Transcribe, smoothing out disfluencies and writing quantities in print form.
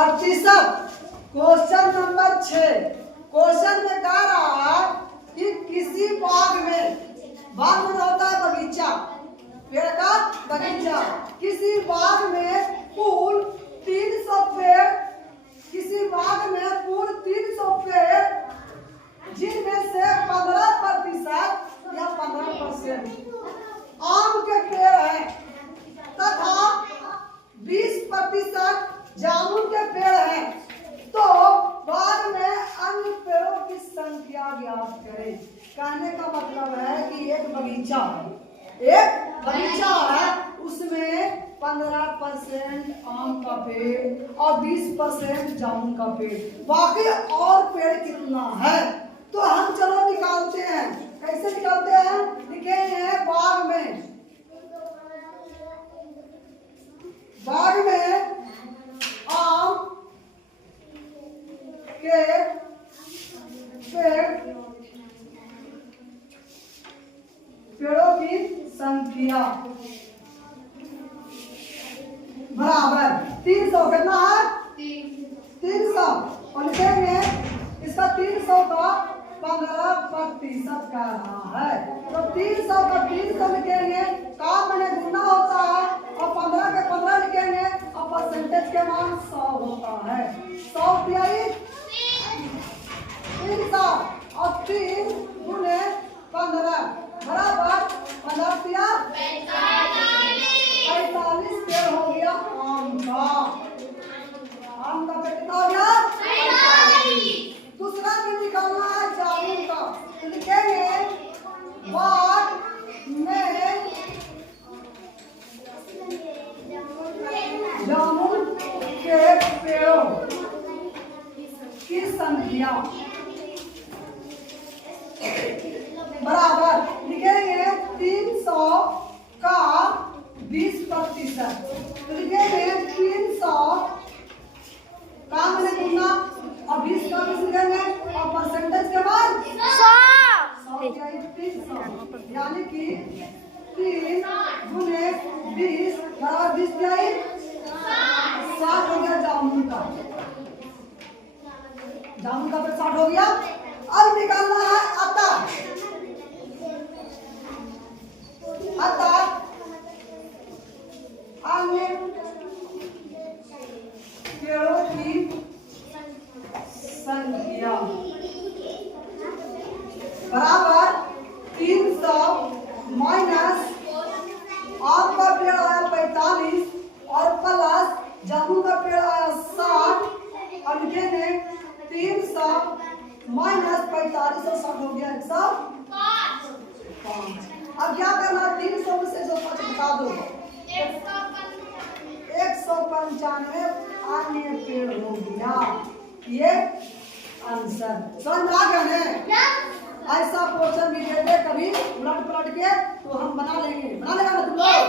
प्रतिशत। Question number 6। Question में कह रहा है कि किसी बाग में होता है बगीचा, पेड़ का बगीचा। किसी बाग में कुल 300 पेड़, किसी बाग में कुल 300 पेड़, जिनमें से 15% या 15% आम के पेड़ हैं तथा 20% जामुन के पेड़ हैं, तो बाग में अन्य पेड़ों की संख्या ज्ञात करें। कहने का मतलब है कि एक बगीचा है, उसमें 15% आम का पेड़ और 20% जामुन का पेड़, बाकी और पेड़ कितना है तो हम चलो निकालते हैं। कैसे निकालते हैं? लिखेंगे बाग में आम के पेड़ों की संख्या बराबर 300। कितना है? 300। और लिखेंगे इसका 300 का 15% का रहा है, तो 300 का 300 लिखेंगे, काम में गुना होता है, और 15 के 15 लिखेंगे, और परसेंटेज के मान 100 होता है। 100 तिहाई 300 और 3 गुने 15 बराबर 15 तिया 45 पेड़ हो गया आम का। आम का पेड़ कितना हो गया? 45। दूसरा भी निकालना है जामुन का, तो लिखेंगे बाग में जामुन के पेड़ों की संख्या बराबर लिखेंगे 300 का 20%, तो लिखेंगे 300 का मैंने गुना और 20 का 20 लिखेंगे, और परसेंटेज के बाद 100 यानी कि 3 गुने 20 बराबर 20 तिहाई 60 हो गया जामुन का। जामुन का पेड़ 60 हो गया। अब निकालना है अता अन्य पेड़ों की संख्या बराबर 300 माइनस आम का पेड़ आया 45 और प्लस जामुन का पेड़ आया 60, और लिखेंगे 300 माइनस 45 और 60 हो गया 105। अब क्या करना? 300 में से जो 5 बता दो, 195 अन्य पेड़ हो गया। ये आंसर समझ में आ गया? ऐसा क्वेश्चन भी देते कभी उलट पलट के, तो हम बना लेंगे ना तुम लोग?